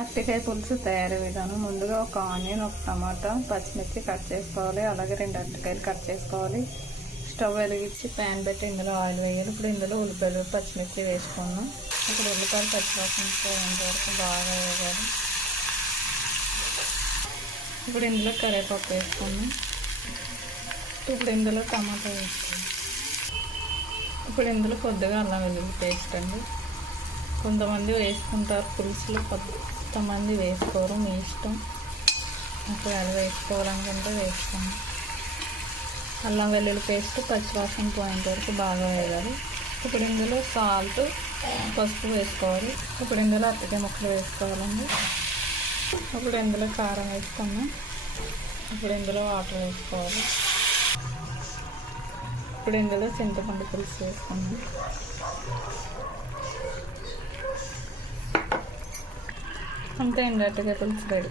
అరటికాయ పులుసు తయారీ విధానం. ముందుగా ఒక ఆనియన్, ఒక టమాటా, పచ్చిమిర్చి కట్ చేసుకోవాలి. అలాగే 2 అరటికాయలు కట్ చేసుకోవాలి. స్టవ్ వెలిగించి ప్యాన్ పెట్టి ఇందులో ఆయిల్ వేయాలి. ఇప్పుడు ఇందులో ఉల్లిపాయలు, పచ్చిమిర్చి వేసుకున్నాం. ఇప్పుడు ఉల్లిపాయలు పచ్చివాసన పోయేంత వరకు బాగా వేయాలి. ఇప్పుడు ఇందులో కరివేపాకు వేసుకున్నాం. ఇప్పుడు ఇందులో టమాటా వేసుకున్నాం. ఇప్పుడు ఇందులో కొద్దిగా అల్లం వెల్లుల్లి పేస్ట్ అండి. కొంతమంది వేసుకుంటారు పులుసులో, కొంతమంది వేసుకోరు, మీ ఇష్టం. ఒకవేళ వేసుకోవాలనుకుంటే వేసుకోండి. అల్లం వెల్లుల్లి పేస్ట్ పచ్చివాసన పోయేంత వరకు బాగా వేయాలి. ఇప్పుడు ఇందులో సాల్ట్, పసుపు వేసుకోవాలి. ఇప్పుడు ఇందులో అరటికాయ ముక్కలు వేసుకోవాలండి. ఇప్పుడు ఇందులో కారం వేసుకున్నాం. ఇప్పుడు ఇందులో వాటర్ వేసుకోవాలి. ఇప్పుడు ఇందులో చింతపండు పులుసు వేసుకున్నాం. అంతే అండి, అరటికాయ పులుసు రెడీ.